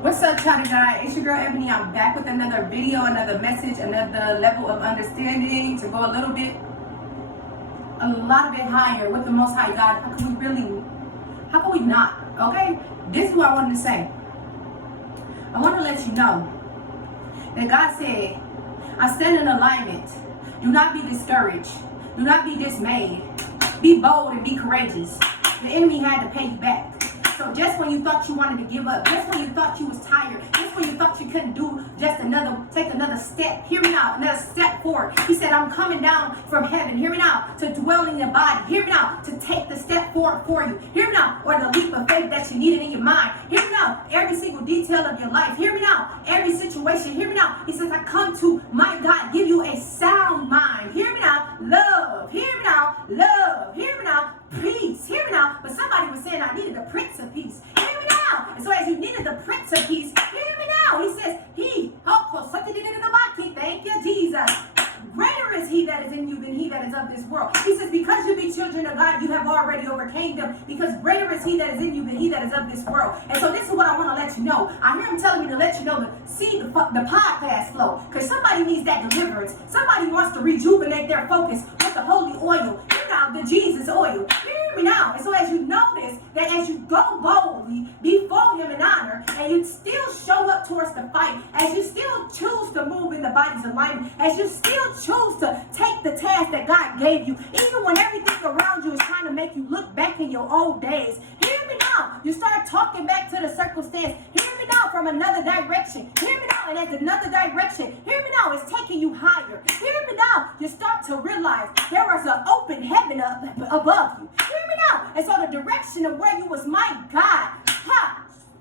What's up, child of God? It's your girl Ebony. I'm back with another video, another message, another level of understanding to go a lot of bit higher with the Most High God. How can we not? Okay? This is what I wanted to say. I want to let you know that God said, I stand in alignment. Do not be discouraged. Do not be dismayed. Be bold and be courageous. The enemy had to pay you back. So just when you thought you wanted to give up, just when you thought you was tired, just when you thought you couldn't do take another step, hear me now, another step forward. He said, I'm coming down from heaven, hear me now, to dwell in your body, hear me now, to take the step forward for you, hear me now, or the leap of faith that you needed in your mind, hear me now, every single detail of your life, hear me now, every situation, hear me now. He says, I come to, my God, give you a sound mind, hear me now, love, hear me now, love, hear me now, peace, hear me now. But somebody was saying I needed the Prince of Peace, hear me now. And so as you needed the Prince of Peace, hear me now. He says, thank you, Jesus. Greater is he that is in you than he that is of this world. He says, because you be children of God, you have already overcame them, because greater is he that is in you than he that is of this world. And so this is what I want to let you know. I hear him telling me to let you know to see the podcast flow, because somebody needs that deliverance. Somebody wants to rejuvenate their focus with the holy oil, the Jesus oil. Hear me now. And so as you notice that as you go boldly before him in honor, and you still show up towards the fight, as you still choose to move in the body's alignment, as you still choose to take the task that God gave you, even when everything around you is trying to make you look back in your old days, hear me now. You start talking back to the circumstance. Hear me now, from another direction. Hear me now, and as another direction, hear me now, it's taking you higher. Hear me now, you start to realize there is an open heaven up above you. Hear me now. And so the direction of where you was, my God,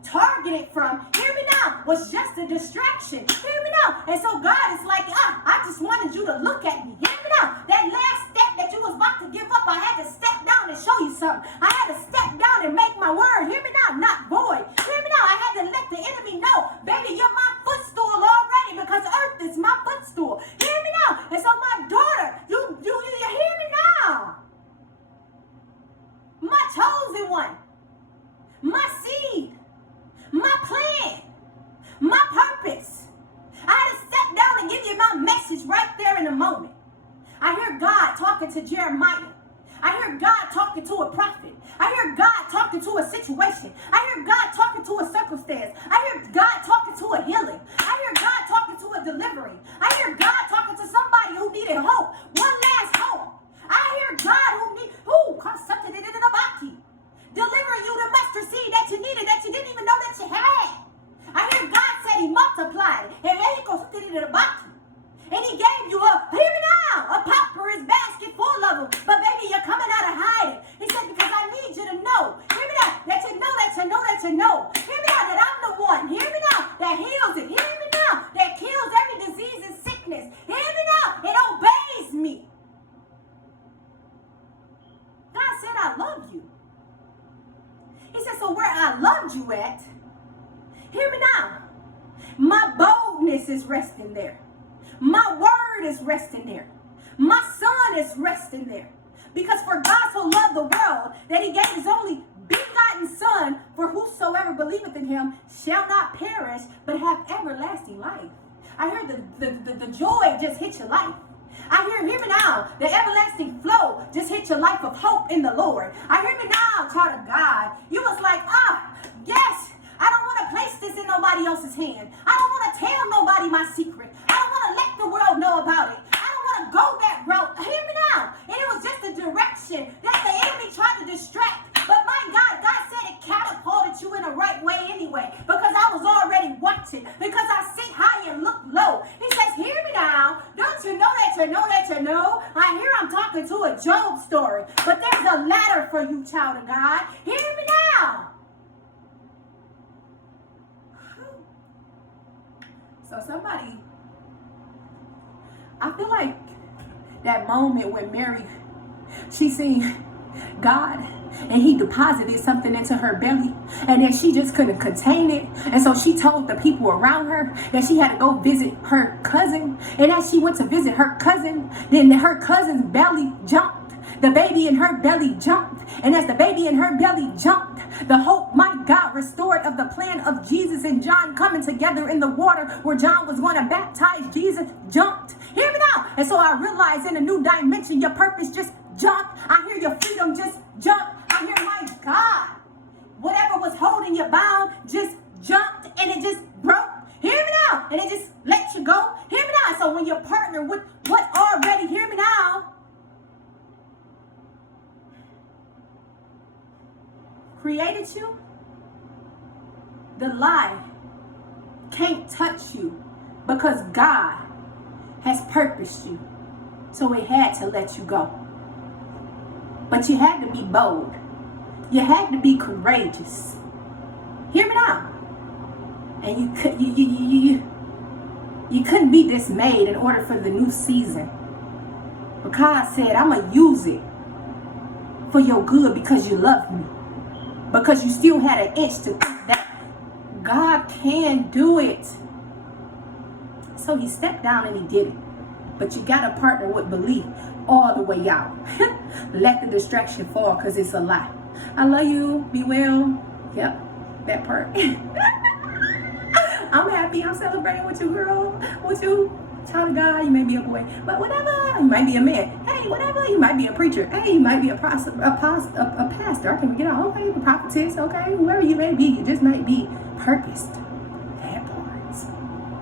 targeted from, hear me now, was just a distraction. Hear me now. And so God is like, I just wanted you to look at me. Hear me now. That last step that you was about to give up, I had to step down and show you something. I had to step down and make my word, hear me now, not void. Hear me now. I had to let the enemy know, baby, you're my footstool already, because earth is my footstool. Hear me now. And so my daughter, you hear me now. My chosen one, my seed, my plan, my purpose. I had to step down and give you my message right there in a moment. I hear God talking to Jeremiah. I hear God talking to a prophet. I hear God talking to a situation. I hear God talking to a circumstance. I hear God talking to a healing. I hear God talking to a delivery. I hear God talking to somebody who needed hope. One last hope. I hear God delivering you the mustard seed that you needed, that you didn't even know that you had. I hear God said he multiplied it. And he gave you hear me now, a popcorn basket full of them. But baby, you're coming out of hiding. He said, because I need you to know. Hear me now, that you know, that you know, that you know. Hear me now, that I'm the one. Hear me now, that heals it. Hear me now, that kills every disease and sickness. Hear me now, it obeys me. God said, I love you. He said, so where I loved you at, hear me now, my boldness is resting there. My word is resting there. My son is resting there. Because for God so loved the world that he gave his only begotten son, for whosoever believeth in him shall not perish, but have everlasting life. I hear the joy just hit your life. I hear me now, the everlasting flow just hit your life of hope in the Lord. I hear me now, child of God. You was like, yes, I don't want to place this in nobody else's hand. I don't want to tell nobody my secret. I don't want to let the world know about it. I don't want to go that route. Hear me now. And it was just a direction that the enemy tried to distract. But my God, God said it catapulted you in the right way anyway. Because I was already watching. Because I sit high and look low. He says, hear me now. Don't you know that you know that you know? I hear I'm talking to a Job story. But there's a ladder for you, child of God. Hear me now. So somebody, I feel like that moment when Mary, she seen God and he deposited something into her belly, and then she just couldn't contain it. And so she told the people around her that she had to go visit her cousin. And as she went to visit her cousin, then her cousin's belly jumped. The baby in her belly jumped. And as the baby in her belly jumped, the hope, my God, restored of the plan of Jesus and John coming together in the water where John was going to baptize Jesus, jumped. Hear me now. And so I realized in a new dimension, your purpose just jumped. I hear your freedom just jump. I hear, my God, whatever was holding you bound just jumped and it just broke. Hear me now. And it just let you go. Hear me now. So when you partner with what already, hear me now, created you, the lie can't touch you because God has purposed you. So it had to let you go. But you had to be bold. You had to be courageous. Hear me now. And you couldn't be dismayed in order for the new season. But God said, I'm going to use it for your good because you love me. Because you still had an inch to think that God can do it. So he stepped down and he did it. But you got to partner with belief all the way out. Let the distraction fall because it's a lie. I love you. Be well. Yep, that part. I'm happy. I'm celebrating with you, girl. With you. Child of God. You may be a boy. But whatever. You might be a man. Hey, whatever. You might be a preacher. Hey, you might be a pastor. I can't get out. Okay, a prophetess. Okay, whoever you may be. You just might be purposed.